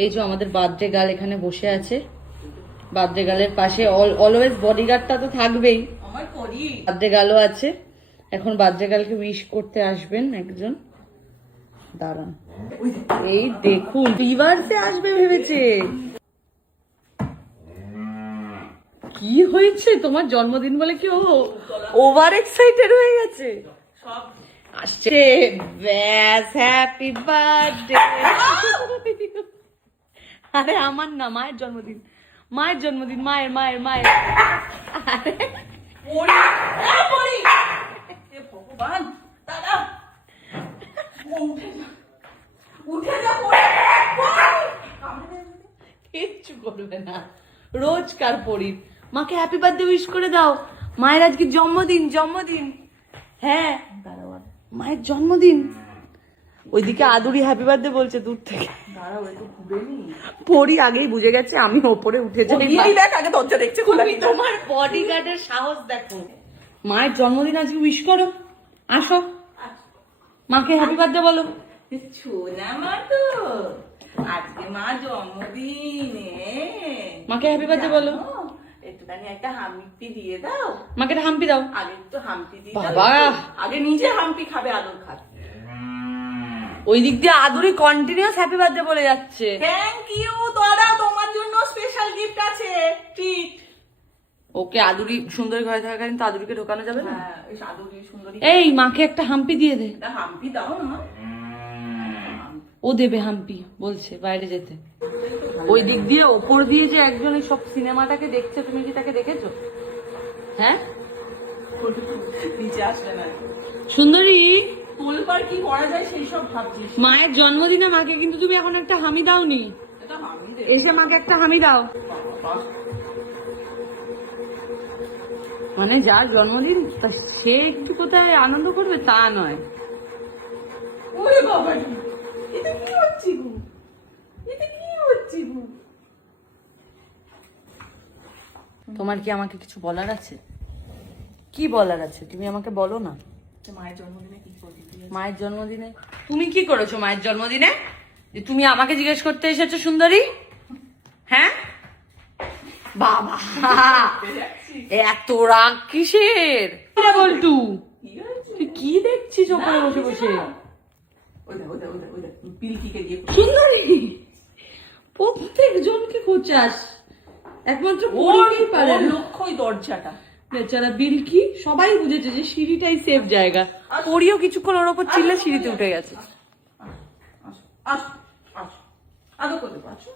এই যে আমাদের বার্থডে গার্ল এখানে বসে আছে। বার্থডে গার্লের পাশে অলওয়েজ বডিগার্ডটা তো থাকবেই, আমার করি বার্থডে গার্লও আছে। এখন বার্থডে গার্লকে উইশ করতে আসবেন একজন, দাঁড়ান। এই দেখুন রিভার্সে আসবে ভেবেছে। কি হয়েছে তোমার জন্মদিন বলে কি ও ওভার এক্সাইটেড হয়ে গেছে? সব আসছে ব্যাস, হ্যাপি বার্থডে। আরে আমার না, মায়ের জন্মদিন, মায়ের জন্মদিন, মায়ের মায়ের মায়ের। আরে পড়ি পড়ি হে ভগবান দাদা উঠে যা পড়ে কিচ্ছু করবে না, রোজকার পড়ির। মাকে হ্যাপি বার্থডে উইশ করে দাও, মায়ের আজকে জন্মদিন। জন্মদিন, হ্যাঁ মায়ের জন্মদিন। ওইদিকে আদুরি হ্যাপি বার্থডে বলছে দূর থেকে। দাঁড়াও একটু ঘুরে নি পড়ি আগেই বুঝে গেছে আমি ওপরে উঠে যাই। দেখ আগে দরজা দেখছে খোলা তুমি তোমার বডিগার্ডের সাহস দেখো। মায়ের জন্মদিন আজকে উইশ করো, আসো মাকে হ্যাপি বার্থডে বলো। শোনা মা তো আজকে মা জন্মদিন মাকে হ্যাপি বার্থডে বলো। একটুখানি একটা হাম্পি দিয়ে দাও। মাকে একটা হাম্পি দাও। আগে একটু হাম্পি দিয়ে বাবা। দাও, আগে নিজে হাম্পি খাবে আদর খাবে। ওই দিক দিয়ে আদুরি কন্টিনিউয়াস হ্যাপি বার্থডে বলে যাচ্ছে। থ্যাংক ইউ তোরা, তোমার জন্য স্পেশাল গিফট আছে ট্রিট। ওকে আদুরি সুন্দরী ঘরে থাকাকালীন তো আদুরিকে ঢোকানো যাবে না। হ্যাঁ ওই সাদুরি সুন্দরী এই মাকে একটা হাম্পি দিয়ে দে। একটা হাম্পি দাও না। ও দেবে হাম্পি, বলছে বাইরে যেতে। ওই দিক দিয়ে ওপর দিয়ে যে একজন এই সব সিনেমাটাকে দেখছে, তুমি কি তাকে দেখেছো? হ্যাঁ নিচে আসবে না। সুন্দরী, তোলবার কি করা যায় সেই সব ভাবছিস। মায়ের জন্মদিনে মাকে কিন্তু তুমি এখন একটা হামি দাওনি। এটা হামি দে এসে মাকে একটা হামি দাও। মানে যার জন্মদিন সে একটু কোথায় আনন্দ করবে তা নয়। ওরে বাবা এটা কি হচ্ছে গো, এটা কি হচ্ছে গো। তোমার কি আমাকে কিছু বলার আছে? কি বলার আছে তুমি আমাকে বলো না। মায়ের জন্মদিনে কি করবি? মায়ের জন্মদিনে তুমি কি করেছো? মায়ের জন্মদিনে যে তুমি আমাকে জিজ্ঞেস করতে এসেছো সুন্দরী? হ্যাঁ বাবা, এত রাগ কিসের? বলটু তুই কি দেখছিস ওপরে বসে বসে? পিলকিকে দিয়ে সুন্দরী প্রত্যেক জনকে খোঁচাস, একমাত্র পড়তেই পারে না। লক্ষ্যই দরজাটা। বেচারা বিলকি সবাই বুঝেছে যে সিঁড়িটাই সেফ জায়গা। পড়িও কিছুক্ষণ ওর ওপর চিল্লে সিঁড়িতে উঠে গেছে। আস আস আদর করে দেবো, আসো